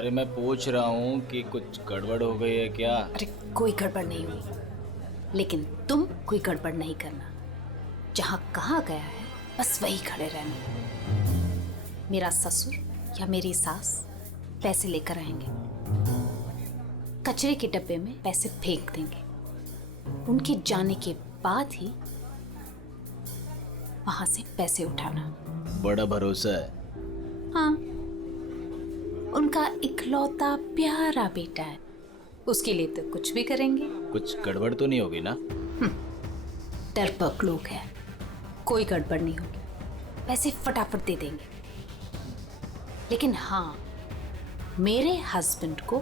अरे मैं पूछ रहा हूँ कि कुछ गड़बड़ हो गई है क्या? अरे कोई गड़बड़ नहीं हुई, लेकिन तुम कोई गड़बड़ नहीं करना। जहां कहा गया है बस वही खड़े रहना। मेरा ससुर या मेरी सास पैसे लेकर आएंगे, कचरे के डब्बे में पैसे फेंक देंगे। उनके जाने के बाद ही वहां से पैसे उठाना। बड़ा भरोसा है। हाँ, उनका इकलौता प्यारा बेटा है, उसके लिए तो कुछ भी करेंगे। कुछ गड़बड़ तो नहीं होगी ना? डरपोक लोग हैं, कोई गड़बड़ नहीं होगी, पैसे फटाफट दे देंगे। लेकिन हाँ, मेरे हस्बैंड को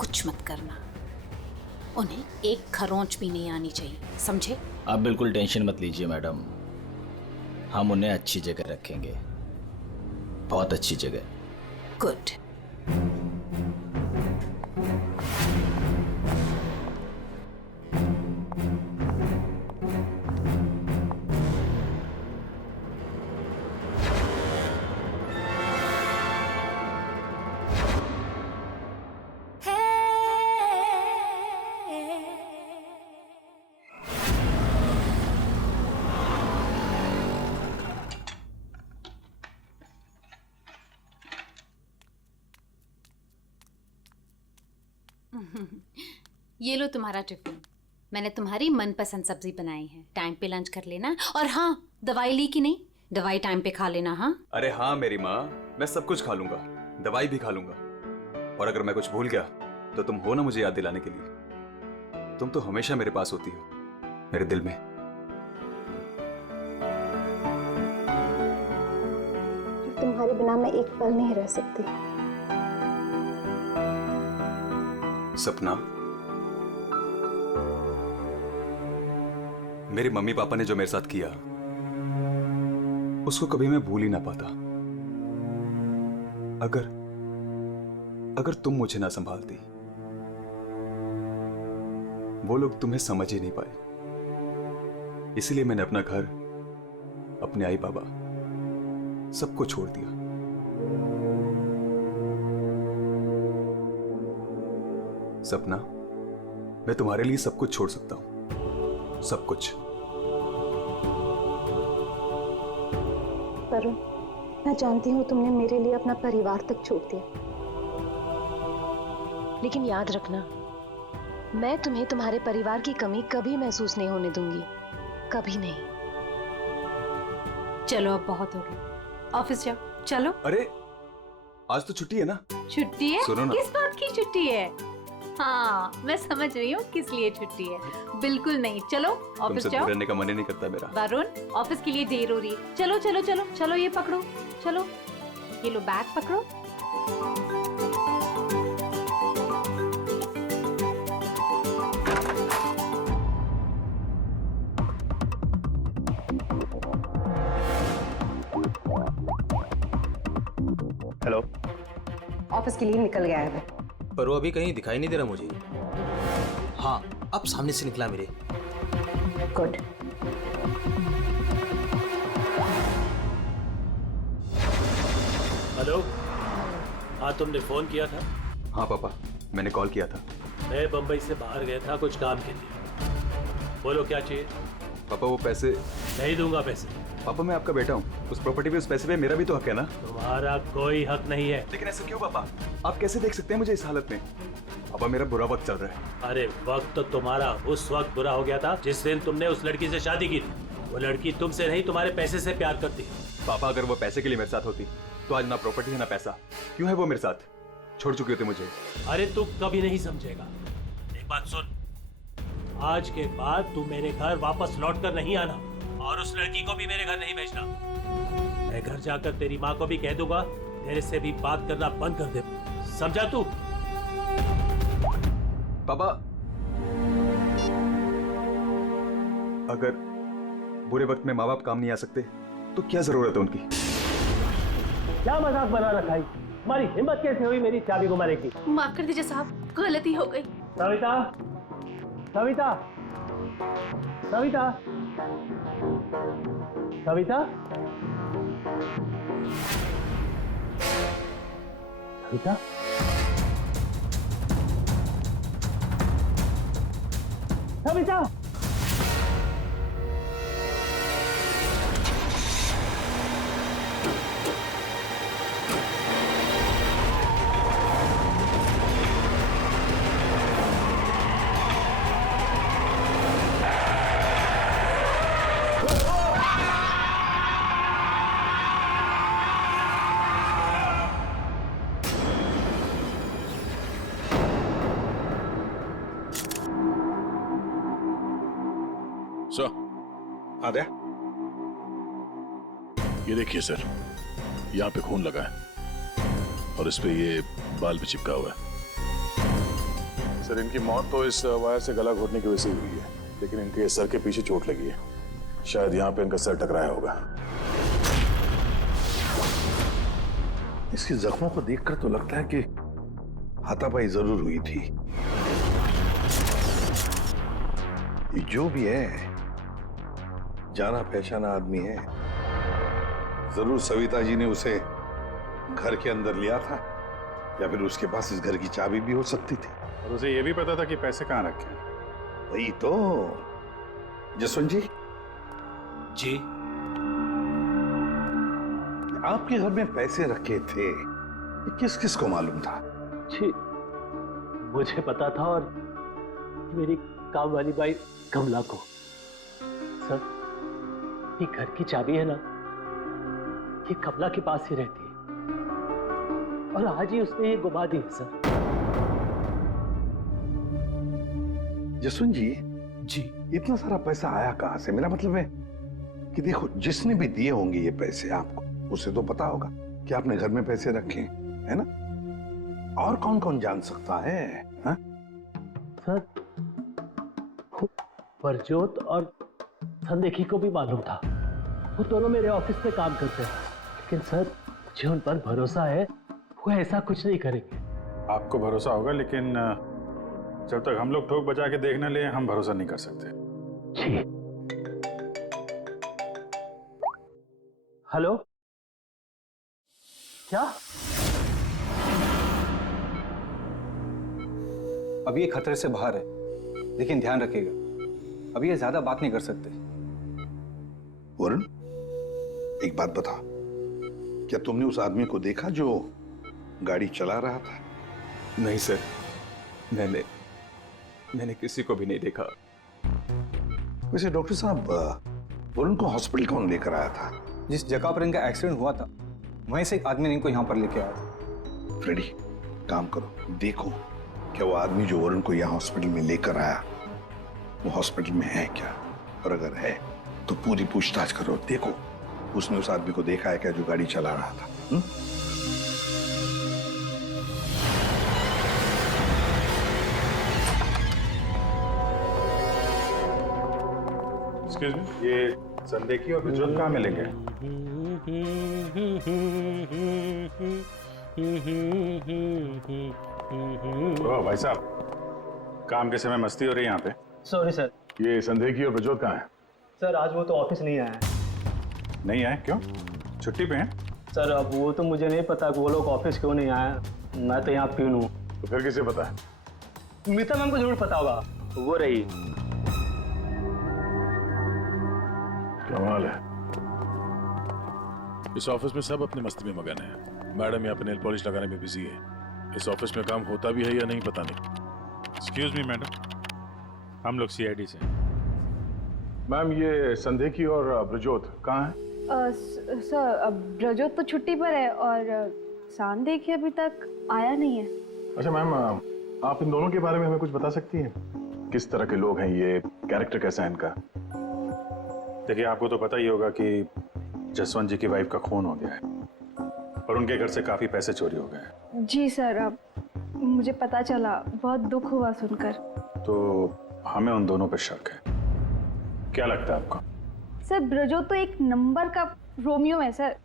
कुछ मत करना, उन्हें एक खरोंच भी नहीं आनी चाहिए, समझे? आप बिल्कुल टेंशन मत लीजिए मैडम, हम उन्हें अच्छी जगह रखेंगे, बहुत अच्छी जगह। गुड। ये लो तुम्हारा टिफिन। मैंने तुम्हारी मनपसंद सब्जी बनाई है, टाइम पे लंच कर लेना। और हाँ, दवाई ली कि नहीं? दवाई टाइम पे खा लेना। हाँ अरे हाँ मेरी माँ, मैं सब कुछ खा लूंगा, दवाई भी खा लूंगा। और अगर मैं कुछ भूल गया तो तुम हो ना मुझे याद दिलाने के लिए। तुम तो हमेशा मेरे पास होती हो, मेरे दिल में। तुम्हारे बिना मैं एक पल नहीं रह सकती। सपना, मेरे मम्मी पापा ने जो मेरे साथ किया उसको कभी मैं भूल ही ना पाता। अगर तुम मुझे ना संभालती, वो लोग तुम्हें समझ ही नहीं पाए। इसलिए मैंने अपना घर, अपने आई बाबा, सबको छोड़ दिया। सपना, मैं तुम्हारे लिए सब कुछ छोड़ सकता हूं, सब कुछ। वरुण, मैं जानती हूँ तुमने मेरे लिए अपना परिवार तक छोड़ दिया, लेकिन याद रखना, मैं तुम्हें तुम्हारे परिवार की कमी कभी महसूस नहीं होने दूंगी, कभी नहीं। चलो, अब बहुत हो गया, ऑफिस जाओ। चलो। अरे आज तो छुट्टी है ना? छुट्टी है? सुनो ना। किस बात की छुट्टी है? हाँ, मैं समझ रही हूँ किस लिए छुट्टी है। बिल्कुल नहीं, चलो ऑफिस तुमसे जाओ। दूर रहने का मन ही नहीं करता मेरा। वरुण, ऑफिस के लिए देर हो रही है। चलो चलो चलो चलो, ये पकड़ो, चलो ये लो, बैग पकड़ो। हेलो। ऑफिस के लिए निकल गया है वो। पर वो अभी कहीं दिखाई नहीं दे रहा मुझे। हाँ, अब सामने से निकला मेरे। गुड। हेलो। हाँ, तुमने फोन किया था? हाँ पापा, मैंने कॉल किया था। मैं बंबई से बाहर गया था कुछ काम के लिए। बोलो क्या चाहिए? पापा वो पैसे। नहीं दूंगा पैसे। पापा मैं आपका बेटा हूँ, उस प्रॉपर्टी पे, उस पैसे पे मेरा भी तो हक है ना? तुम्हारा कोई हक नहीं है। लेकिन ऐसा क्यों पापा? आप कैसे देख सकते हैं मुझे इस हालत में? पापा मेरा बुरा वक्त चल रहा है। अरे वक्त तो तुम्हारा उस वक्त बुरा हो गया था जिस दिन तुमने उस लड़की से शादी की थी। वो लड़की तुमसे नहीं, तुम्हारे पैसे से प्यार करती है। पापा अगर वो पैसे के लिए मेरे साथ होती तो आज ना प्रॉपर्टी है ना पैसा। क्यों है वो मेरे साथ? छोड़ चुकी होती मुझे। अरे तू कभी नहीं समझेगा। एक बात सुन, आज के बाद तू मेरे घर वापस लौट कर नहीं आना, और उस लड़की को भी मेरे घर नहीं भेजना। मैं घर जाकर तेरी माँ को भी कह दूंगा तेरे से भी बात करना बंद कर दे, समझा तू? पापा अगर बुरे वक्त में माँ बाप काम नहीं आ सकते तो क्या जरूरत है उनकी? क्या मजाक बना रखा है? तुम्हारी हिम्मत कैसे हुई मेरी चाबी घुमाने की? माफ कर दीजिए साहब, गलती हो गई। सविता, सविता, सविता, सविता, सविता। सविता। सर, आद्या, ये देखिए सर, यहाँ पे खून लगा है और इस पे ये बाल भी चिपका हुआ है। सर, इनकी मौत तो इस वायर से गला घोटने की वजह से हुई है, लेकिन इनके सर के पीछे चोट लगी है। शायद यहाँ पे इनका सर टकराया होगा। इसके जख्मों को देखकर तो लगता है कि हाथापाई जरूर हुई थी। ये जो भी है, जाना पहचाना आदमी है। जरूर सविता जी ने उसे घर के अंदर लिया था, या फिर उसके पास इस घर की चाबी भी हो सकती थी। और उसे ये भी पता था कि पैसे कहाँ रखे हैं। वही तो। जसवंत जी, जी आपके घर में पैसे रखे थे, ये किस किस को मालूम था? जी, मुझे पता था और मेरी काम वाली बाई कमला को। सर, ये घर की चाबी है ना, ये कमला के पास ही रहती है और आज ही उसने ये गुमा दी है सर। जसवंत जी, जी इतना सारा पैसा आया कहां से? मेरा मतलब है कि देखो, जिसने भी दिए होंगे ये पैसे आपको, उसे तो पता होगा कि आपने घर में पैसे रखे हैं, है ना? और कौन कौन जान सकता है? हा? सर, परजोत और संदेखी को भी मालूम था। वो दोनों मेरे ऑफिस में काम करते हैं, लेकिन सर मुझे उन पर भरोसा है, वो ऐसा कुछ नहीं करेंगे। आपको भरोसा होगा, लेकिन जब तक हम लोग ठोक बजा के देख न ले, हम भरोसा नहीं कर सकते। जी। हेलो, क्या? अभी ये खतरे से बाहर है, लेकिन ध्यान रखिएगा, अभी ये ज्यादा बात नहीं कर सकते। वरुण, एक बात बता, क्या तुमने उस आदमी को देखा जो गाड़ी चला रहा था? नहीं सर, मैंने किसी को भी नहीं देखा। वैसे डॉक्टर साहब, वरुण को हॉस्पिटल कौन लेकर आया था? जिस जगह पर इनका एक्सीडेंट हुआ था, वहीं से एक आदमी ने इनको यहाँ पर लेके आया था। फ्रेडी, काम करो, देखो क्या वो आदमी जो वरुण को यहाँ हॉस्पिटल में लेकर आया, वो हॉस्पिटल में है क्या? और अगर है तो पूरी पूछताछ करो, देखो उसने उस आदमी को देखा है क्या जो गाड़ी चला रहा था। एक्सक्यूज मी, ये संदेखी और प्रज्वल कहाँ मिलेंगे? ओ भाई साहब, काम के समय मस्ती हो रही है यहाँ पे। Sorry sir. ये संदेखी और प्रज्वल कहाँ है? सर, आज वो तो ऑफिस नहीं आया है। नहीं आए? क्यों? छुट्टी पे हैं? सर, अब वो तो मुझे नहीं पता कि वो लोग ऑफिस क्यों नहीं आए। मैं तो यहाँ प्यून हूँ। तो फिर किसे पता है? मीता मैम को जरूर पता होगा, वो रही। कमाल है। इस ऑफिस में सब अपनी मस्ती में मगन है। मैडम यहाँ पे नेल पॉलिश लगाने में बिजी है। इस ऑफिस में काम होता भी है या नहीं पता नहीं। एक्सक्यूज मी मैडम, हम लोग सीआईडी से। मैम, ये संदेखी और ब्रजोत कहाँ है? सर, ब्रजोत तो छुट्टी पर है और सांदेखी अभी तक आया नहीं है। अच्छा मैम, आप इन दोनों के बारे में हमें कुछ बता सकती हैं? किस तरह के लोग हैं ये, कैरेक्टर कैसा है इनका? देखिए, आपको तो पता ही होगा कि जसवंत जी की वाइफ का खून हो गया है और उनके घर से काफी पैसे चोरी हो गए हैं। जी सर, अब मुझे पता चला, बहुत दुख हुआ सुनकर। तो हमें उन दोनों पे शक है। क्या लगता है आपको? सर, ब्रजोत तो एक नंबर का रोमियो है सर।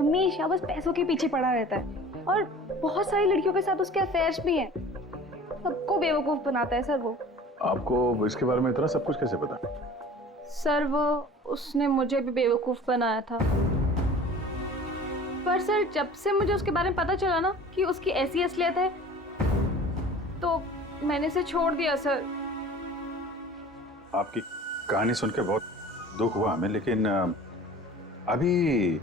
हमेशा बस पैसों के पीछे पड़ा रहता है और बहुत सारी लड़कियों के साथ उसके अफेयर्स भी हैं। सबको बेवकूफ बनाता है सर वो। आपको इसके बारे में इतना सब कुछ कैसे पता? सर, वो उसने मुझे भी बेवकूफ बनाया था। पर सर, जब से मुझे उसके बारे में पता चला ना कि उसकी ऐसी असलियत है, तो मैंने इसे छोड़ दिया सर। आपकी कहानी सुन के बहुत दुख हुआ हमें, लेकिन अभी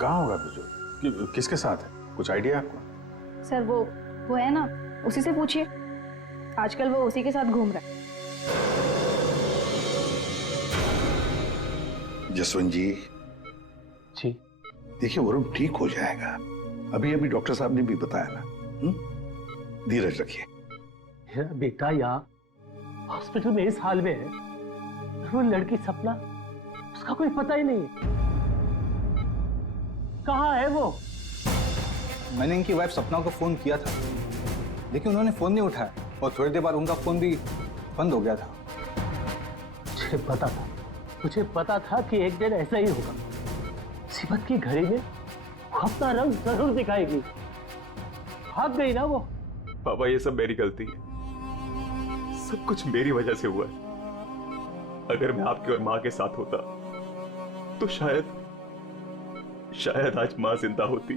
कहाँ होगा बुजुर्ग? किसके साथ है? कुछ आइडिया आपको? सर वो है ना, उसी से पूछिए। आजकल वो उसी के साथ घूम रहा है। जसवंत जी, देखिए वरुण ठीक हो जाएगा। अभी अभी डॉक्टर साहब ने भी बताया ना। धीरज रखिए। मेरा बेटा यहाँ हॉस्पिटल में इस हाल में है, वो लड़की सपना, उसका कोई पता ही नहीं है। कहाँ है वो? मैंने इनकी वाइफ सपना को फोन किया था, लेकिन उन्होंने फोन नहीं उठाया और थोड़ी देर बाद उनका फोन भी बंद हो गया था। मुझे पता था कि एक दिन ऐसा ही होगा। मुसीबत की घड़ी में वो अपना रंग जरूर दिखाएगी। भाग गई ना वो। पापा ये सब मेरी गलती है, सब कुछ मेरी वजह से हुआ है। अगर मैं आपकी और माँ के साथ होता तो शायद आज माँ जिंदा होती।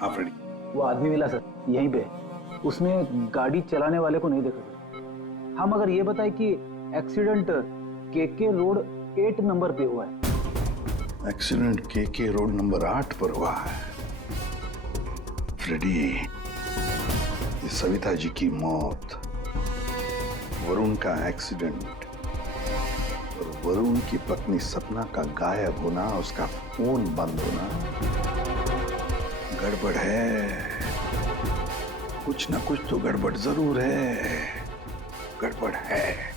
आप रेडी? वो आदमी मिला सर, यहीं पे। उसने गाड़ी चलाने वाले को नहीं देखा। हम अगर ये बताए कि एक्सीडेंट केके रोड 8 नंबर पे हुआ है। एक्सीडेंट केके रोड नंबर 8 पर हुआ है। फ्रेडी, ये सविता जी की मौत, वरुण का एक्सीडेंट और वरुण की पत्नी सपना का गायब होना, उसका फोन बंद होना, गड़बड़ है। कुछ ना कुछ तो गड़बड़ जरूर है। गड़बड़ है।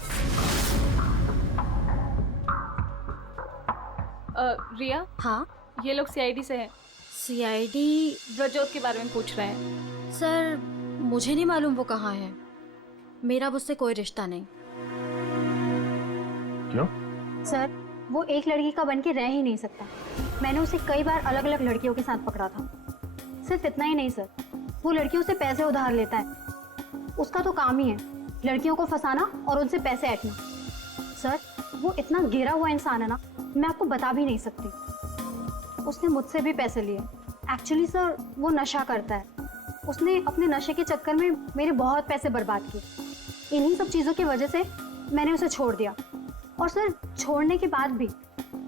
रिया, हाँ, ये लोग सीआईडी से हैं। सीआईडी? ब्रजोत के बारे में पूछ रहे हैं। सर मुझे नहीं मालूम वो कहाँ है। मेरा उससे कोई रिश्ता नहीं। क्यों? सर वो एक लड़की का बन के रह ही नहीं सकता। मैंने उसे कई बार अलग अलग लड़कियों के साथ पकड़ा था। सिर्फ इतना ही नहीं सर, वो लड़कियों से पैसे उधार लेता है। उसका तो काम ही है लड़कियों को फंसाना और उनसे पैसे ऐंठना। सर वो इतना गिरा हुआ इंसान है ना, मैं आपको बता भी नहीं सकती। उसने मुझसे भी पैसे लिए। एक्चुअली सर वो नशा करता है। उसने अपने नशे के चक्कर में मेरे बहुत पैसे बर्बाद किए। इन्हीं सब चीज़ों की वजह से मैंने उसे छोड़ दिया। और सर छोड़ने के बाद भी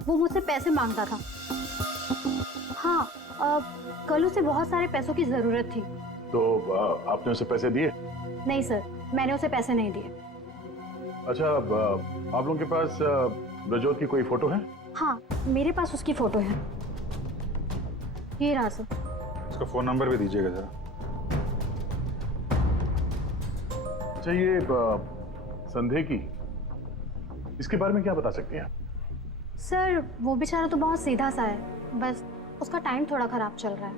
वो मुझसे पैसे मांगता था। हाँ, कल उसे बहुत सारे पैसों की ज़रूरत थी। तो आपने उसे पैसे दिए? नहीं सर, मैंने उसे पैसे नहीं दिए। अच्छा, आप लोगों के पास ब्रजोत की कोई फोटो है? हाँ, मेरे पास उसकी फोटो है। ये रहा सर। उसका फोन नंबर भी दीजिएगा जरा। अच्छा, ये संदेह की, इसके बारे में क्या बता सकते हैं? सर वो बेचारा तो बहुत सीधा सा है, बस उसका टाइम थोड़ा खराब चल रहा है।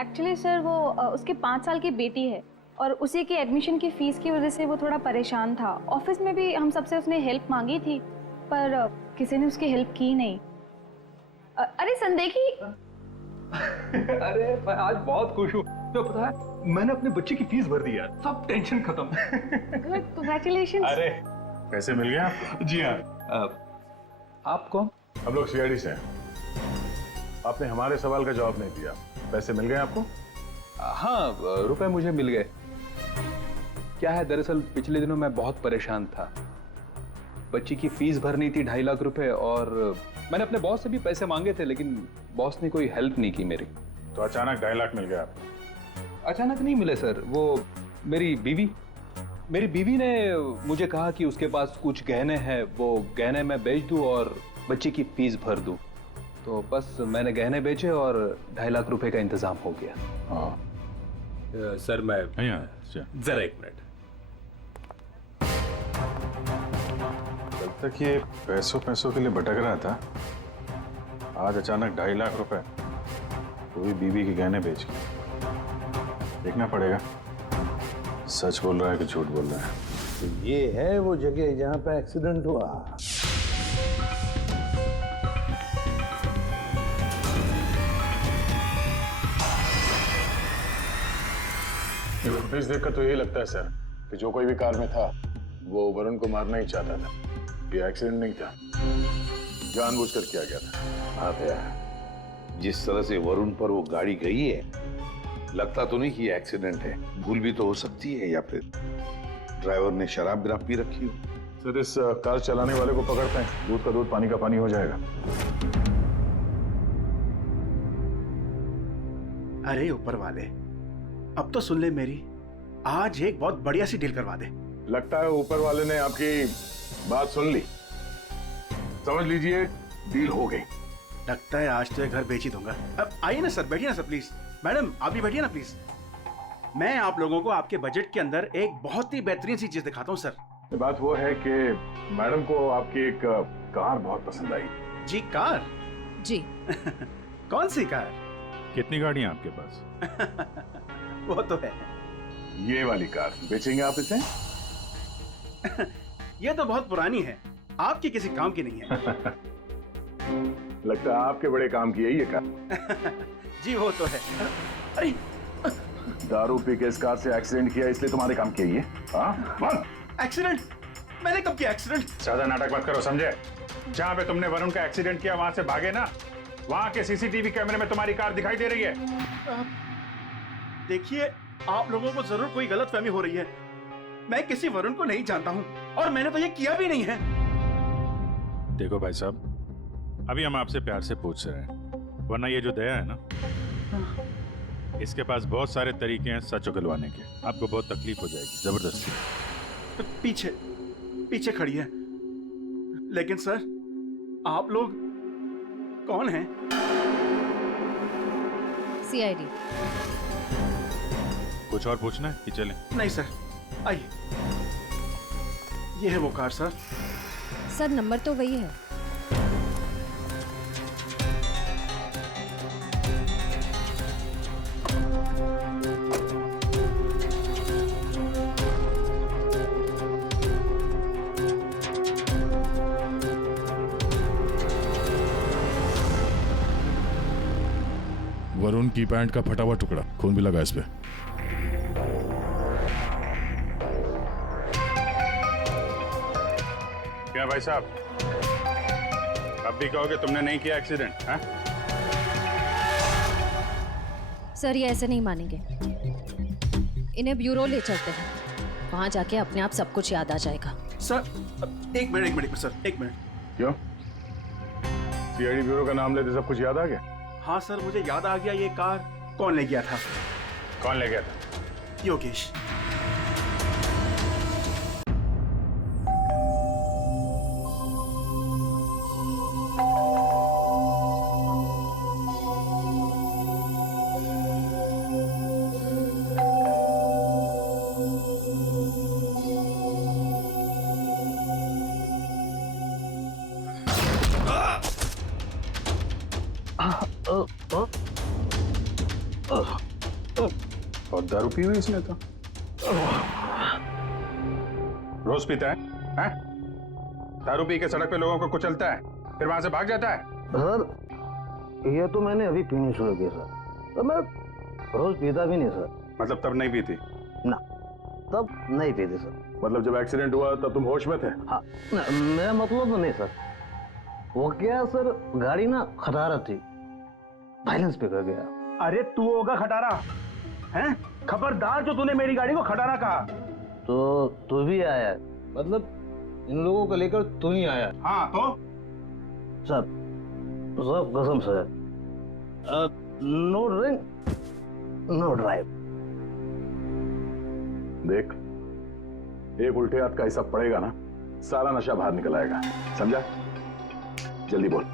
एक्चुअली सर वो उसके 5 साल की बेटी है और उसी की एडमिशन की फीस की वजह से वो थोड़ा परेशान था। ऑफिस में भी हम सबसे उसने हेल्प मांगी थी, पर किसी ने उसकी हेल्प की नहीं। अरे संदेखी। अरे मैं आज बहुत खुश हूँ। तो पता है मैंने अपने बच्चे की फीस भर दी यार, सब टेंशन खत्म। कांग्रेचुलेशंस। अरे पैसे मिल गए आपको? जी हाँ। आप कौन? हम लोग सीआईडी से हैं। आपने हमारे सवाल का जवाब नहीं दिया। पैसे मिल गए आपको? हाँ, रुपए मुझे मिल गए। क्या है, दरअसल पिछले दिनों मैं बहुत परेशान था। बच्ची की फीस भरनी थी 2.5 लाख रुपए, और मैंने अपने बॉस से भी पैसे मांगे थे, लेकिन बॉस ने कोई हेल्प नहीं की मेरी। तो अचानक 2.5 लाख मिल गया आपको? अचानक नहीं मिले सर, वो मेरी बीवी ने मुझे कहा कि उसके पास कुछ गहने हैं, वो गहने मैं बेच दूं और बच्ची की फीस भर दूं। तो बस मैंने गहने बेचे और 2.5 लाख रुपए का इंतजाम हो गया। हाँ सर मैं जरा 1 मिनट। कल तक ये पैसों के लिए भटक रहा था, आज अचानक 2.5 लाख रुपए, वो भी बीवी के गहने बेच के। देखना पड़ेगा सच बोल रहा है कि झूठ बोल रहा है। तो ये है वो जगह जहां पे एक्सीडेंट हुआ। फुटेज देखकर तो यही लगता है सर कि जो कोई भी कार में था वो वरुण को मारना ही चाहता था। ये एक्सीडेंट नहीं था, जानबूझकर किया गया था। हाँ भैया, जिस तरह से वरुण पर वो गाड़ी गई है, लगता तो नहीं कि ये एक्सीडेंट है। भूल भी तो हो सकती है, या फिर ड्राइवर ने शराब पी रखी हो। सर इस कार चलाने वाले को पकड़ते हैं, दूध का दूध पानी का पानी हो जाएगा। अरे ऊपर वाले, अब तो सुन ले मेरी, आज एक बहुत बढ़िया सी डील करवा दे। लगता है ऊपर वाले ने आपकी बात सुन ली। समझ लीजिए डील हो गई। लगता है आज तो ये घर बेच ही दूंगा। अब आइए ना सर, बैठिए ना सर प्लीज। मैडम आप भी बैठिए ना प्लीज। मैं आप लोगों को आपके बजट के अंदर एक बहुत ही बेहतरीन सी चीज दिखाता हूँ सर। बात वो है कि मैडम को आपकी एक कार बहुत पसंद आई। जी कार? जी। कौन सी कार? कितनी गाड़ियां आपके पास? वो तो है। ये वाली कार बेचेंगे आप इसे? ये तो बहुत पुरानी है, आपकी किसी काम की नहीं है। लगता है आपके बड़े काम की है ये कार। जी वो तो है। अरे दारू पी के इस कार से एक्सीडेंट किया इसलिए तुम्हारे काम की है ये? हाँ? एक्सीडेंट? मैंने कब किया एक्सीडेंट? ज्यादा नाटक मत करो, समझे? जहाँ पे तुमने वरुण का एक्सीडेंट किया वहां से भागे ना, वहां के सीसीटीवी कैमरे में तुम्हारी कार दिखाई दे रही है। देखिए आप लोगों को जरूर कोई गलतफहमी हो रही है। मैं किसी वरुण को नहीं जानता हूँ और मैंने तो ये किया भी नहीं है। देखो भाई साहब, अभी हम आपसे प्यार से पूछ रहे हैं, वरना ये जो दया है ना, इसके पास बहुत सारे तरीके हैं सच उगलवाने के। आपको बहुत तकलीफ हो जाएगी जबरदस्ती। पीछे पीछे खड़ी है। लेकिन सर आप लोग कौन हैं? सीआईडी। कुछ और पूछना है कि चलें? नहीं सर, आइए। ये है वो कार सर। सर नंबर तो वही है। वरुण की पैंट का फटा हुआ टुकड़ा, खून भी लगा इस पे। क्या भाई साहब, अब भी कहोगे तुमने नहीं किया एक्सीडेंट? हाँ? सर ये ऐसे नहीं मानेंगे, इन्हें ब्यूरो ले चलते हैं, वहां जाके अपने आप सब कुछ याद आ जाएगा। सर एक मिनट सर, एक मिनट। क्यों? सीआईडी ब्यूरो का नाम लेते सब कुछ याद आ गया? हाँ सर मुझे याद आ गया, ये कार कौन ले गया था? कौन ले गया था? योगेश। और दारू पी हुई इसने तो। रोज पीता है? हैं? दारू पी के सड़क पे लोगों को कुचलता है, फिर वहां से भाग जाता है। सर ये तो मैंने अभी पीनी शुरू की सर, तो मैं रोज पीता भी नहीं सर। मतलब तब नहीं पीती? ना, तब नहीं पीती सर। मतलब जब एक्सीडेंट हुआ तब तुम होश में थे? हाँ, मेरा मतलब तो नहीं सर। वो क्या सर, गाड़ी ना खटारा थी, बैलेंस पे कर गया। अरे तू होगा खटारा हैं? खबरदार जो तूने मेरी गाड़ी को खटारा कहा। तो तू भी आया? मतलब इन लोगों को लेकर तू ही आया? हाँ तो सर कसम से, नो ड्रिंक नो ड्राइव। देख, एक उल्टे हाथ का हिसाब पड़ेगा ना, सारा नशा बाहर निकल आएगा, समझा? जल्दी बोल।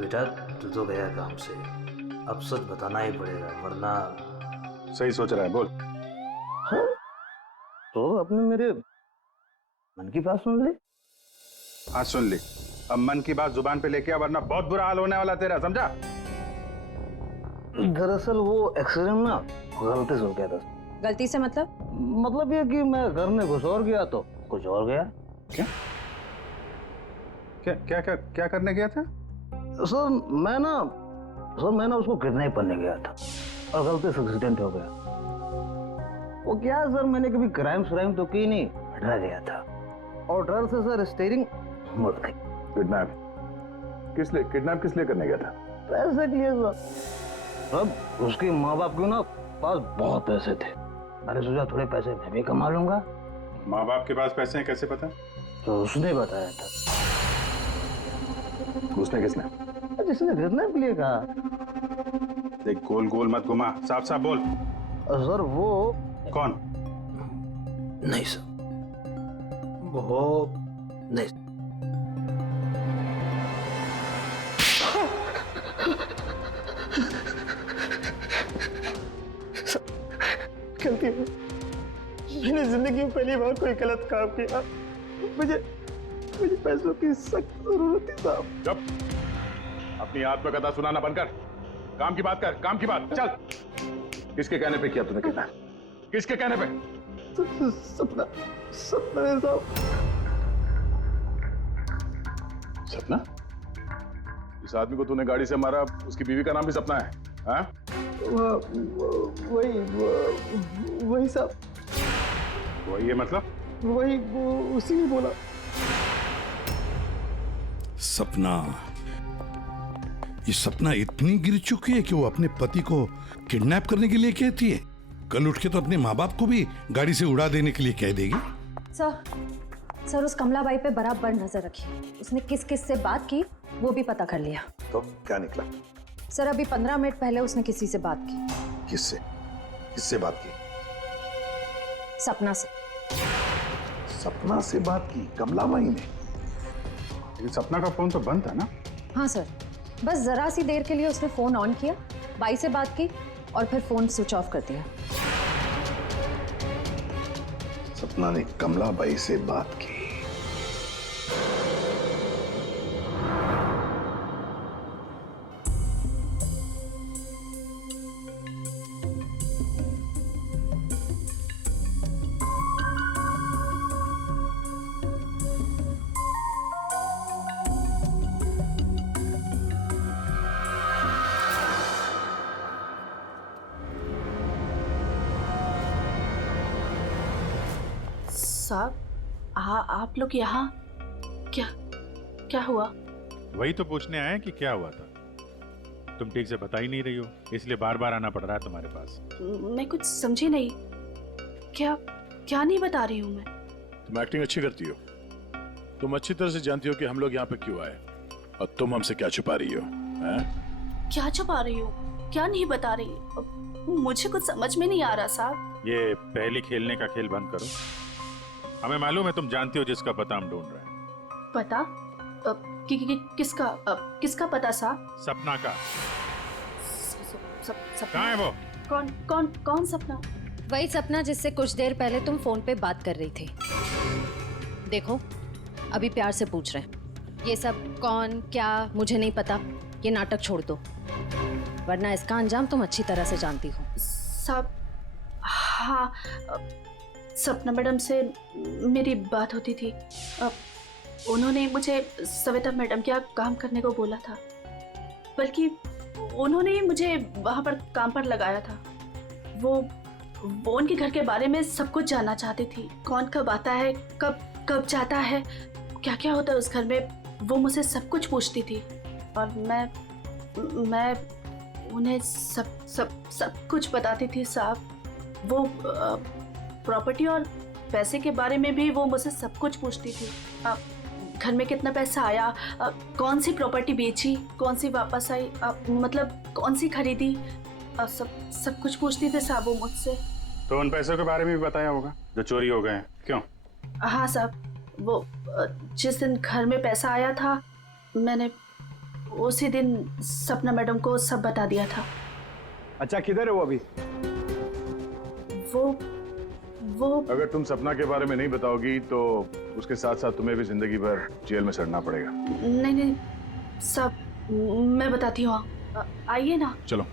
बेटा तू तो गया काम से, अब सच बताना ही पड़ेगा वरना। सही सोच रहा है, बोल। हाँ? तो आपने मेरे मन की बात सुन ली? हाँ सुन ली। अब मन की बात जुबान पे लेके आ, वरना बहुत बुरा हाल होने वाला तेरा, समझा? दरअसल वो एक्सीडेंट ना गलती से हो गया था। गलती से मतलब ये कि मैं घर में घुस और गया तो कुछ और गया। क्या क्या क्या क्या, क्या करने गया था? सर मैं ना उसको किडनैप करने गया था और गलती से एक्सीडेंट हो गया। वो क्या है सर, मैंने कभी क्राइम तो की नहीं, डर गया था और डर से सर स्टीयरिंग मुड़ गई। किडनैप किस लिए करने गया था? पैसे के लिए सर। अब उसके माँ बाप के ना पास बहुत पैसे थे, मैंने सोचा थोड़े पैसे मैं भी कमा लूंगा। माँ बाप के पास पैसे हैं कैसे पता? तो उसने बताया था। उसने किसने? जिसने किडनैप के लिए कहा। देख, गोल गोल मत घुमा, साफ साफ बोल। सर वो कौन? नहीं सर, वो नहीं। गलती है, मैंने जिंदगी में पहली बार कोई गलत काम किया। मुझे पैसों की सख्त जरूरत थी साहब। चुप, अपनी आत्मकथा सुनाना बंद कर, काम की बात कर, काम की बात। चल, किसके कहने पे किया तूने किडनैप? किसके कहने पे? सपना है साहब। सपना? इस आदमी को तूने गाड़ी से मारा, उसकी बीवी का नाम भी सपना है? हाँ? वही साहब। वही है मतलब? वही उसी ने बोला। सपना, ये सपना इतनी गिर चुकी है कि वो अपने पति को किडनैप करने के लिए कहती है। कल उठ के तो अपने माँ बाप को भी गाड़ी से उड़ा देने के लिए कह देगी। सर उस कमलाबाई पे बराबर नजर रखिए। उसने किस किस से बात की वो भी पता कर लिया। तो क्या निकला? सर अभी 15 मिनट पहले उसने किसी से बात की। किससे? किससे बात की? सपना से। सपना से बात की कमलाबाई ने? लेकिन सपना का फोन तो बंद था ना? हाँ सर, बस जरा सी देर के लिए उसने फोन ऑन किया, बाई से बात की और फिर फोन स्विच ऑफ कर दिया। सपना ने कमलाबाई से बात की। साहब, आप लोग यहाँ क्या हुआ? वही तो पूछने आए कि क्या हुआ था। तुम ठीक से बता ही नहीं रही हो, इसलिए बार बार आना पड़ रहा है तुम्हारे पास। मैं कुछ समझी नहीं। क्या नहीं बता रही हूँ मैं। तुम एक्टिंग अच्छी करती हो। तुम अच्छी तरह से जानती हो कि हम लोग यहाँ पे क्यों आए और तुम हमसे क्या छुपा रही हो, हैं? क्या छुपा रही हो? क्या नहीं बता रही? मुझे कुछ समझ में नहीं आ रहा साहब। ये पहली खेलने का खेल बंद करो। हमें मालूम है तुम जानती हो जिसका पता हम ढूंढ रहे हैं। पता? किसका पता साहब? सपना का। सपना? कहाँ है वो? कौन सपना? वही सपना जिससे कुछ देर पहले तुम फोन पे बात कर रही थी। देखो, अभी प्यार से पूछ रहे हैं। ये सब कौन क्या मुझे नहीं पता, ये नाटक छोड़ दो, वरना इसका अंजाम तुम अच्छी तरह से जानती हो। साहब, हाँ, सपना मैडम से मेरी बात होती थी। उन्होंने मुझे सविता मैडम के यहाँ काम करने को बोला था, बल्कि उन्होंने ही मुझे वहाँ पर काम पर लगाया था। वो उनके घर के बारे में सब कुछ जानना चाहती थी। कौन कब आता है, कब जाता है, क्या क्या होता है उस घर में, वो मुझसे सब कुछ पूछती थी। और मैं उन्हें सब कुछ बताती थी साहब। वो प्रॉपर्टी और पैसे के बारे में भी वो मुझसे सब कुछ पूछती थी। घर में कितना पैसा आया, कौन सी प्रॉपर्टी बेची, कौन सी वापस आई, मतलब कौन सी खरीदी, सब कुछ पूछती थी साहब वो मुझसे। तो उन पैसों के बारे में भी बताया होगा जो चोरी हो गए हैं, क्यों? हाँ साहब, वो जिस दिन घर में पैसा आया था, मैंने उसी दिन सपना मैडम को सब बता दिया था। अच्छा, किधर है वो अभी? वो अगर तुम सपना के बारे में नहीं बताओगी तो उसके साथ साथ तुम्हें भी जिंदगी भर जेल में सड़ना पड़ेगा। नहीं सब मैं बताती हूँ, आइए ना। चलो।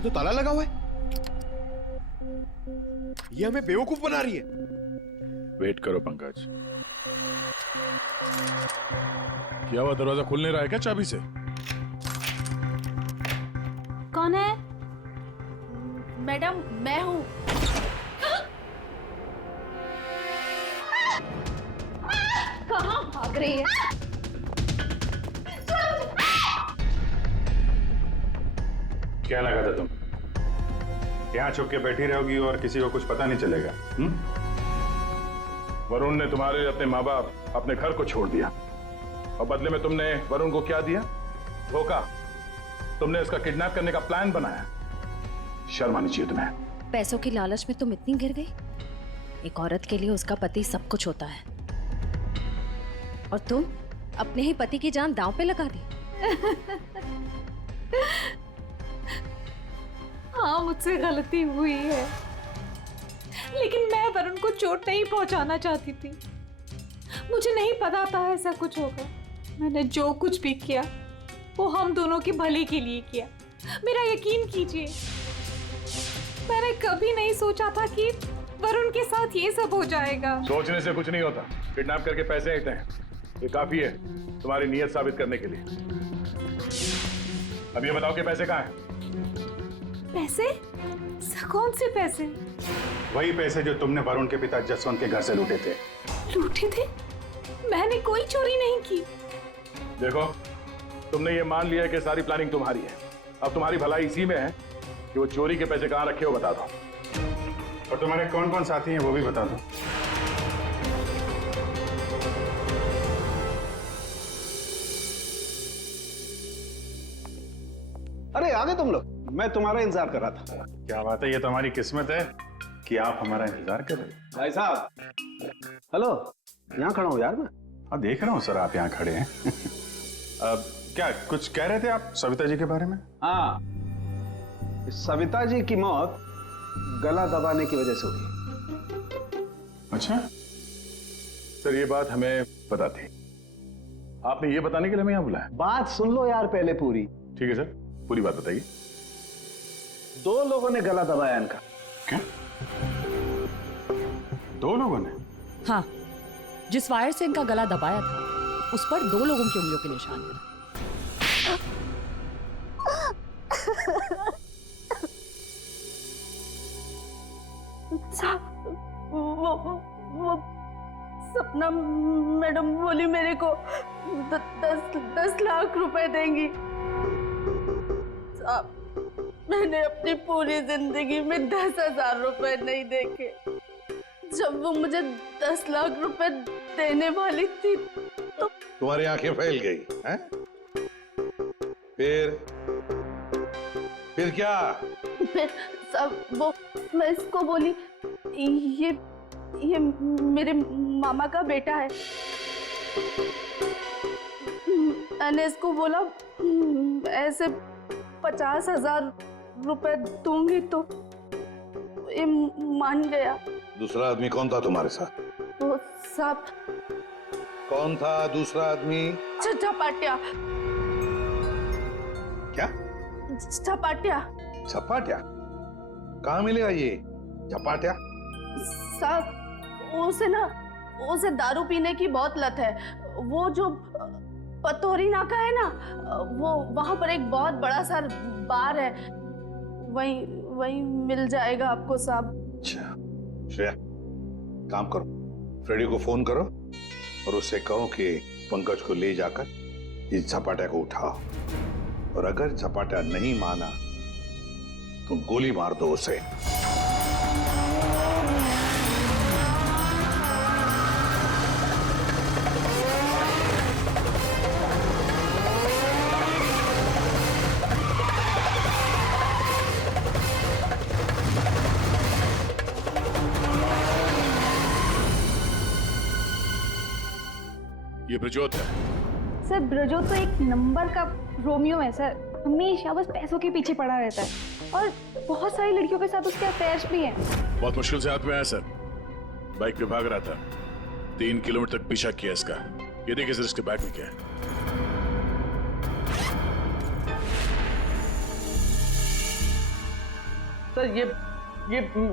तो ताला लगा हुआ है। ये हमें बेवकूफ बना रही है। वेट करो पंकज। क्या हुआ, दरवाजा खुल नहीं रहा है क्या चाबी से? कौन है? मैडम मैं हूँ। कहाँ भाग रही है? क्या लगा था तुम यहाँ छुप के बैठी रहोगी और किसी को कुछ पता नहीं चलेगा? वरुण ने तुम्हारे अपने माँ बाप अपने घर को छोड़ दिया और बदले में तुमने वरुण को क्या दिया? धोखा। तुमने उसका किडनैप करने का प्लान बनाया। शर्म आनी चाहिए तुम्हें। पैसों की लालच में तुम इतनी गिर गई? एक औरत के लिए उसका पति सब कुछ होता है और तुम अपने ही पति की जान दांव पे लगा दी। हाँ, मुझसे गलती हुई है, लेकिन मैं वरुण को चोट नहीं पहुंचाना चाहती थी। मुझे नहीं पता था ऐसा कुछ होगा। मैंने जो कुछ भी किया वो हम दोनों के भले के लिए किया। मेरा यकीन कीजिए, मैंने कभी नहीं सोचा था कि वरुण के साथ ये सब हो जाएगा। सोचने से कुछ नहीं होता। किडनैप करके पैसे लेते हैं, ये काफी है तुम्हारी नीयत साबित करने के लिए। अब ये बताओ कि पैसे कहाँ हैं? पैसे? कौन से पैसे? वही पैसे जो तुमने वरुण के पिता जसवंत के घर से लूटे थे। लूटे थे? मैंने कोई चोरी नहीं की। देखो, तुमने ये मान लिया कि सारी प्लानिंग तुम्हारी है। अब तुम्हारी भलाई इसी में है कि वो चोरी के पैसे कहाँ रखे हो बता दो। और तुम्हारे कौन कौन साथी हैं वो भी बता दो। अरे आ गए तुम लोग, मैं तुम्हारा इंतजार कर रहा था। क्या बात है, ये तो हमारी किस्मत है कि आप हमारा इंतजार कर रहे हैं। भाई साहब, हेलो, यहाँ खड़ा हूँ यार मैं। हाँ देख रहा हूँ सर, आप यहाँ खड़े हैं। अब क्या कुछ कह रहे थे आप सविता जी के बारे में? हाँ, सविता जी की मौत गला दबाने की वजह से हुई। अच्छा सर, ये बात हमें पता थी। आपने ये बताने के लिए हमें यहाँ बुलाया? बात सुन लो यार पहले पूरी। ठीक है सर, पूरी बात बताइए। 2 लोगों ने गला दबाया इनका। क्या? 2 लोगों ने? हाँ, जिस वायर से इनका गला दबाया था उस पर 2 लोगों की उंगलियों के निशान थे। वो सपना मैडम बोली मेरे को 10 लाख रुपए देंगी। साहब, मैंने अपनी पूरी जिंदगी में 10,000 रुपए नहीं देखे। जब वो मुझे 10 लाख रुपए देने वाली थी तो तुम्हारी आंखें फैल गई हैं? फिर क्या? फिर सब वो मैं इसको बोली ये मेरे मामा का बेटा है। मैंने इसको बोला ऐसे 50,000 रुपए दूंगी तो ये मान गया। दूसरा आदमी कौन था तुम्हारे साथ? वो साहब। कौन था दूसरा आदमी? झपाटिया। क्या? झपाटिया। झपाटिया? कहाँ मिलेगा ये झपाटिया? साहब, उसे दारू पीने की बहुत लत है। वो जो पतोरी नाका है ना, वो वहां पर एक बहुत बड़ा सा बार है, वहीं मिल जाएगा आपको साहब। अच्छा श्रेया, काम करो, फ्रेडी को फोन करो और उससे कहो कि पंकज को ले जाकर इस झपाटा को उठाओ, और अगर झपाटा नहीं माना तो गोली मार दो उसे। ये ब्रजोत है। सर, ब्रजोत तो एक नंबर का रोमियो है सर। हमेशा बस पैसों के पीछे पड़ा रहता है और बहुत सारी लड़कियों के साथ उसके अफेयर्स भी हैं। बहुत मुश्किल से हाथ में आया सर। बाइक पे भाग रहा था, 3 किलोमीटर तक पीछा किया इसका। ये देखिए सर, इसके बैग में क्या है। सर ये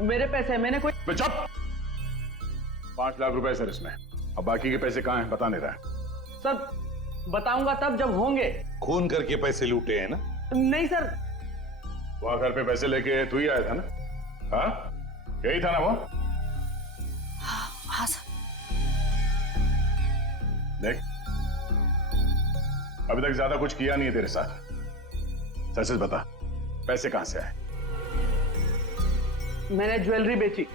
मेरे पैसे हैं, मैंने कोई। चुप! 5 लाख रुपए सर इसमें। अब बाकी के पैसे कहाँ हैं बता नहीं रहा है। सर बताऊंगा तब जब होंगे। खून करके पैसे लूटे हैं ना? नहीं सर। वहां घर पे पैसे लेके तू ही आया था ना? हाँ, यही था ना वो? हाँ सर। देख, अभी तक ज्यादा कुछ किया नहीं है तेरे साथ। सच सच बता, पैसे कहां से आए? मैंने ज्वेलरी बेची।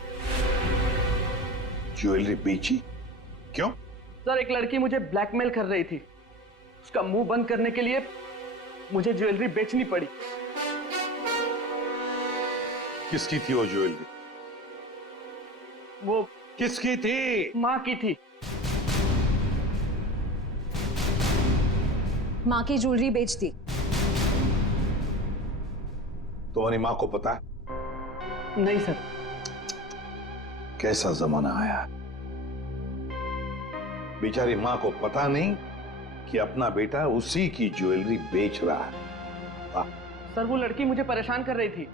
ज्वेलरी बेची? क्यों? सर, एक लड़की मुझे ब्लैकमेल कर रही थी। उसका मुंह बंद करने के लिए मुझे ज्वेलरी बेचनी पड़ी। किसकी थी वो ज्वेलरी? वो किसकी थी? माँ की थी। माँ की ज्वेलरी बेच दी। तुम्हारी माँ को पता है? नहीं सर। कैसा जमाना आया, बेचारी माँ को पता नहीं कि अपना बेटा उसी की ज्वेलरी बेच रहा है। सर, वो लड़की मुझे परेशान कर रही थी।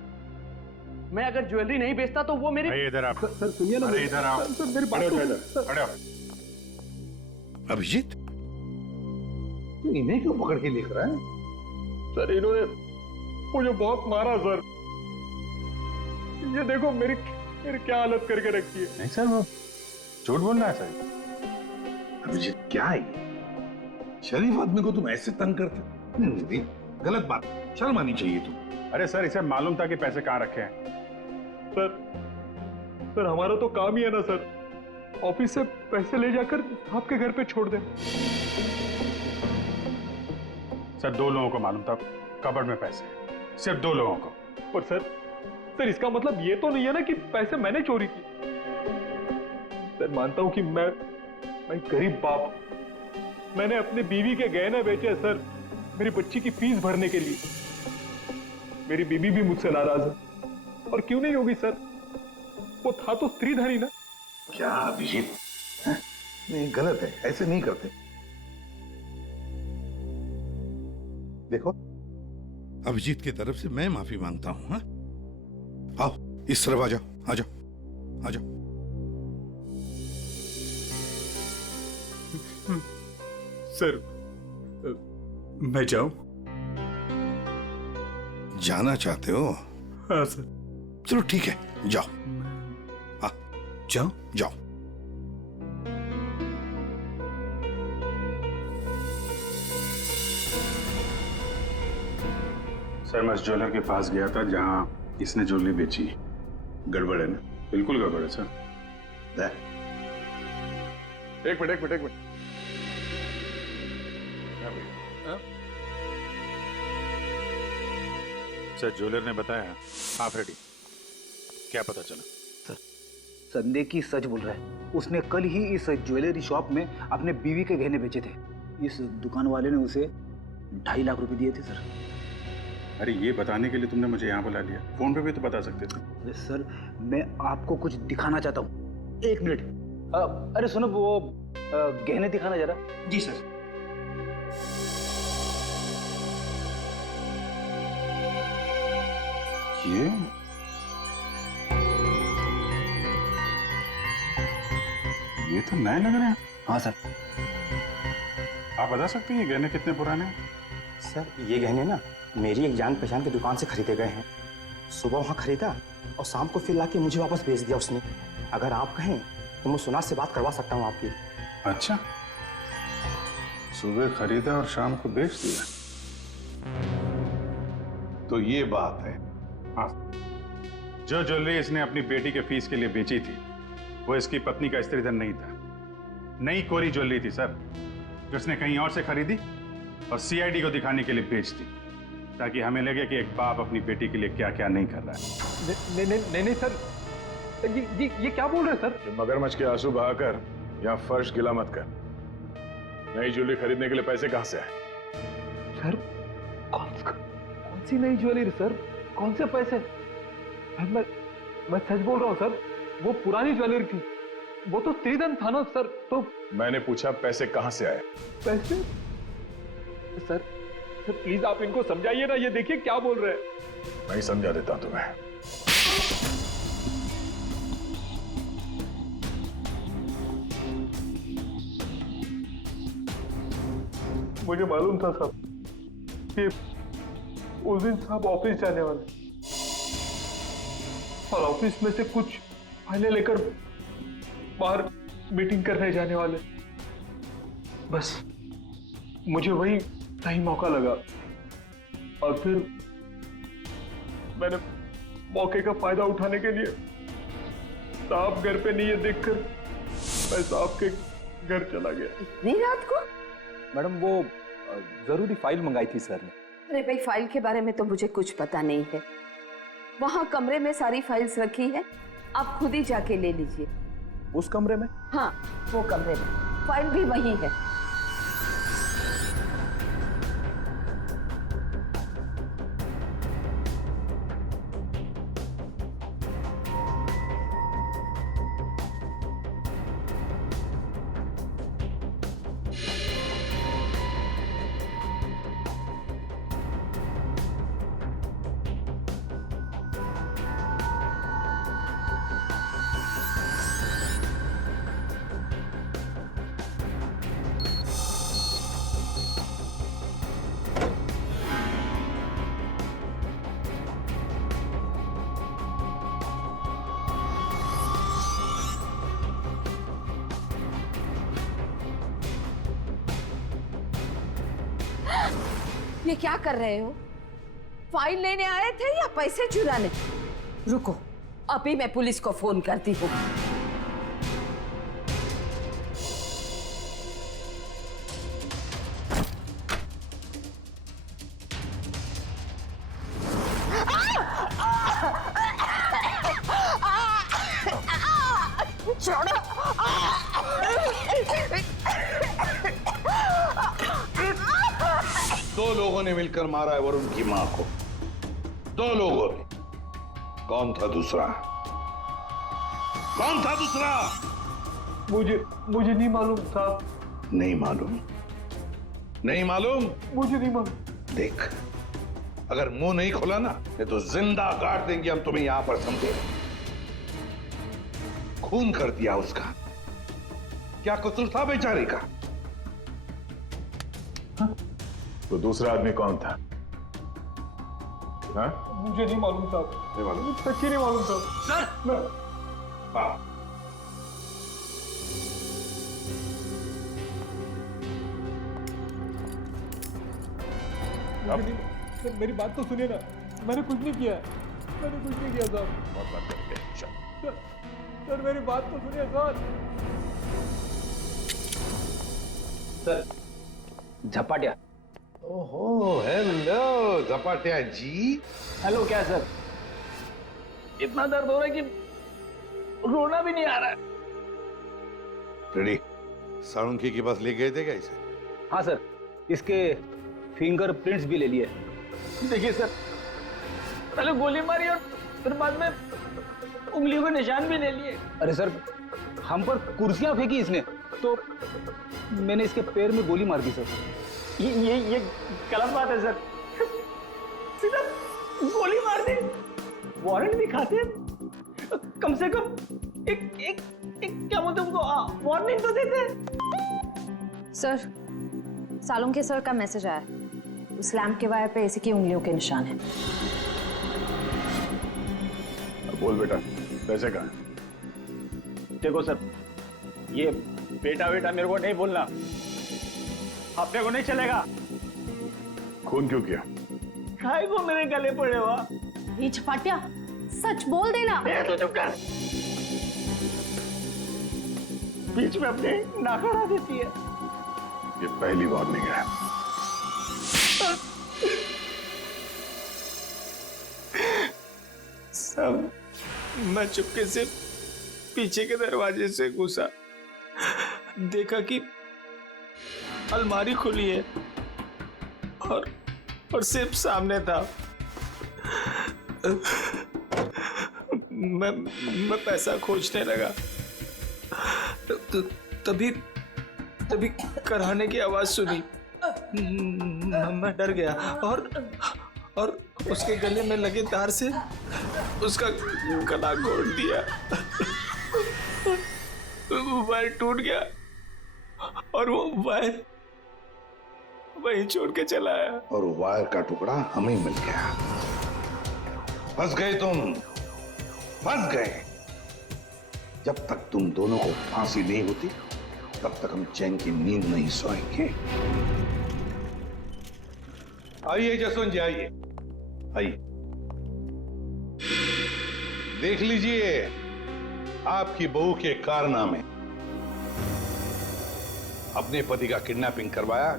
मैं अगर ज्वेलरी नहीं बेचता तो वो मेरी... इधर आप। सर सुनिए ना। अरे इधर आओ। सर, मेरी बात खड़े हो तो- इधर, सर- खड़े हो। अभिजीत, तू इन्हें क्यों पकड़ के लिख रहा है? सर, इन्होंने मुझे बहुत मारा सर। ये देखो मेरी क्या हालत करके रखी है। नहीं सर, वो झूठ बोल रहा है सर। अभिजीत, क्या है ये? शरीफ आदमी को तुम ऐसे तंग करते? नहीं, गलत बात, शर्म आनी चाहिए तुम। अरे सर, इसे मालूम था कि पैसे कहाँ रखे हैं। सर हमारा तो काम ही है ना सर, ऑफिस से पैसे ले जाकर आपके घर पे छोड़ दें। सर, 2 लोगों को मालूम था कबर्ड में पैसे हैं। सिर्फ 2 लोगों को। पर सर इसका मतलब ये तो नहीं है ना कि पैसे मैंने चोरी की। सर, मानता हूं कि मैं गरीब बाप हूं। मैंने अपनी बीवी के गहने बेचे सर, मेरी बच्ची की फीस भरने के लिए। मेरी बीवी भी मुझसे नाराज है, और क्यों नहीं होगी सर, वो था तो स्त्रीधनी ना। क्या अभिजीत, नहीं गलत है, ऐसे नहीं करते। देखो, अभिजीत की तरफ से मैं माफी मांगता हूं। हाँ? आओ इस तरफ आ जाओ, आ जाओ, आ जाओ। सर, मैं जाऊं? जाना चाहते हो? हाँ सर। चलो ठीक है, जाओ। जाओ? जाओ। सर, मैं उस ज्वेलर के पास गया था जहां इसने ज्वेलरी बेची। गड़बड़ है ना? बिल्कुल गड़बड़ है सर। एक मिनट। सर, ज्वेलर ने बताया आप रेडी। क्या पता चला? संदेह की सच बोल रहा है। उसने कल ही इस ज्वेलरी शॉप में अपने बीवी के गहने बेचे थे। इस दुकान वाले ने उसे 2.5 लाख रुपए दिए थे सर। अरे, ये बताने के लिए तुमने मुझे यहाँ बुला लिया? फोन पे भी तो बता सकते थे। अरे सर, मैं आपको कुछ दिखाना चाहता हूँ। 1 मिनट। अरे सुनो, वो गहने दिखाना जरा। जी सर। ये तो नए लग रहे हैं। हाँ सर। आप बता सकते हैं ये गहने कितने पुराने हैं? सर, ये गहने ना मेरी एक जान पहचान की दुकान से खरीदे गए हैं। सुबह वहाँ खरीदा और शाम को फिर लाके मुझे वापस भेज दिया उसने। अगर आप कहें तो मैं सुनार से बात करवा सकता हूँ आपकी। अच्छा, सुबह खरीदा और शाम को बेच दिया। तो ये बात है। हाँ, जो ज्वेलरी इसने अपनी बेटी के फीस के लिए बेची थी वो इसकी पत्नी का स्त्रीधन नहीं था। नई कोरी ज्वेलरी थी सर, जो उसने कहीं और से खरीदी और सीआईडी को दिखाने के लिए बेच दी, ताकि हमें लगे कि एक बाप अपनी बेटी के लिए क्या क्या नहीं कर रहा है। नहीं सर, ये क्या बोल रहे हैं सर? मगरमच्छ के आंसू बहाकर यहाँ फर्श गिला मत कर। नई ज्वेलरी खरीदने के लिए पैसे कहां से आए? सर, कौन सी नई ज्वेलरी सर? कौन से पैसे? मैं सच बोल रहा हूँ सर, वो पुरानी ज्वेलरी थी। वो तो स्त्रीधन था ना सर। तो मैंने पूछा पैसे कहां से आए? पैसे? सर प्लीज आप इनको समझाइए ना, ये देखिए क्या बोल रहे हैं। मैं ही समझा देता हूं तुम्हें। मुझे मालूम था साहब कि उस दिन साहब ऑफिस जाने वाले। और ऑफिस में से कुछ फाइलें लेकर बाहर मीटिंग करने जाने वाले। बस मुझे वही सही मौका लगा और फिर मैंने मौके का फायदा उठाने के लिए साहब घर पे नहीं है देखकर मैं साहब के घर चला गया। इतनी रात को? मैडम वो जरूरी फाइल मंगाई थी सर ने। अरे भाई, फाइल के बारे में तो मुझे कुछ पता नहीं है। वहाँ कमरे में सारी फाइल्स रखी है, आप खुद ही जाके ले लीजिए। उस कमरे में? हाँ, वो कमरे में फाइल भी वही है। ये क्या कर रहे हो? फाइल लेने आए थे या पैसे चुराने? रुको, अभी मैं पुलिस को फोन करती हूँ। दो लोगों ने मिलकर मारा है वरुण की मां को। दो लोगों ने। कौन था दूसरा? कौन था दूसरा? मुझे नहीं मालूम साहब। नहीं मालूम? नहीं मालूम? मुझे नहीं मालूम। देख, अगर मुंह नहीं खोला ना तो जिंदा काट देंगे हम तुम्हें यहां पर, समझे? खून कर दिया उसका। क्या कसूर था बेचारे का? तो दूसरा आदमी कौन था? हाँ? मुझे नहीं मालूम साहब। नहीं मालूम? सच्ची नहीं मालूम साहब। सर! हाँ। सर मेरी बात तो सुनिए ना, मैंने कुछ नहीं किया। मैंने कुछ नहीं किया साहब। बहुत बात करेंगे। सर मेरी बात तो सुनिए सर। झपाटिया। ओहो, हेलो झपाटिया जी। हेलो। क्या सर? इतना दर्द हो रहा है कि रोना भी नहीं आ रहा है। रेडी? साळुंखे के पास ले गए थे क्या इसे? हाँ सर, इसके फिंगरप्रिंट्स भी ले लिए। देखिए सर, पहले गोली मारी और फिर बाद में उंगलियों के निशान भी ले लिए। अरे सर, हम पर कुर्सियां फेंकी इसने तो मैंने इसके पैर में गोली मार दी सर। ये गलत बात है सर। सीधा गोली मार दी। वारंट भी खाते, कम से कम एक क्या बोलते उनको वार्निंग तो देते। सर, सालुंखे सर का मैसेज आया। उस लैंप के वायर पे इसी की उंगलियों के निशान हैं। बोल बेटा, पैसे कहाँ? देखो सर, ये बेटा मेरे को नहीं बोलना, अपने को नहीं चलेगा। खून क्यों किया? खाए को मेरे गले पड़े हुआ। ये झपाटिया, सच बोल देना। तो चुप कर। बीच में अपने नाक अड़ा देती है। ये पहली वार्निंग है। सब मैं चुपके से पीछे के दरवाजे से घुसा, देखा कि अलमारी खुली है और सिर्फ सामने था। मैं पैसा खोजने लगा, तभी कराने की आवाज सुनी। मैं डर गया और उसके गले में लगे तार से उसका गला घोट दिया। वायर टूट गया और वो वायर वहीं छोड़ के चला आया। और वायर का टुकड़ा हमें मिल गया। फंस गए तुम। फंस गए। जब तक तुम दोनों को फांसी नहीं होती तब तक हम चैन की नींद नहीं सोएंगे। आइए जसवंत जी, आइए आइए, देख लीजिए आपकी बहू के कारनामे। अपने पति का किडनैपिंग करवाया,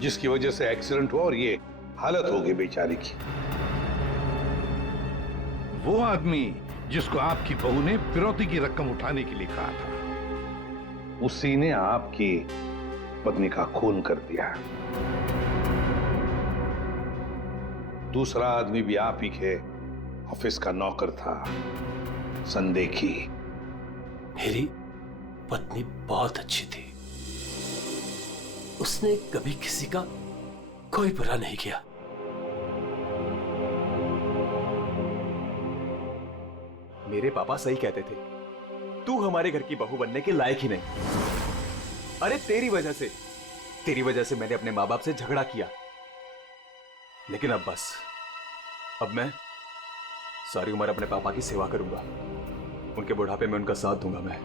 जिसकी वजह से एक्सीडेंट हुआ और ये हालत हो गई बेचारी की। वो आदमी जिसको आपकी बहू ने फिरौती की रकम उठाने के लिए कहा था, उसी ने आपकी पत्नी का खून कर दिया। दूसरा आदमी भी आप ही के ऑफिस का नौकर था, संदेखी। मेरी पत्नी बहुत अच्छी थी, उसने कभी किसी का कोई बुरा नहीं किया। मेरे पापा सही कहते थे, तू हमारे घर की बहू बनने के लायक ही नहीं। अरे तेरी वजह से मैंने अपने माँ बाप से झगड़ा किया, लेकिन अब बस, अब मैं सारी उम्र अपने पापा की सेवा करूंगा। उनके बुढ़ापे में उनका साथ दूंगा मैं।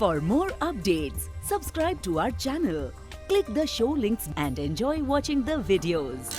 For more updates, subscribe to our channel, click the show links and enjoy watching the videos.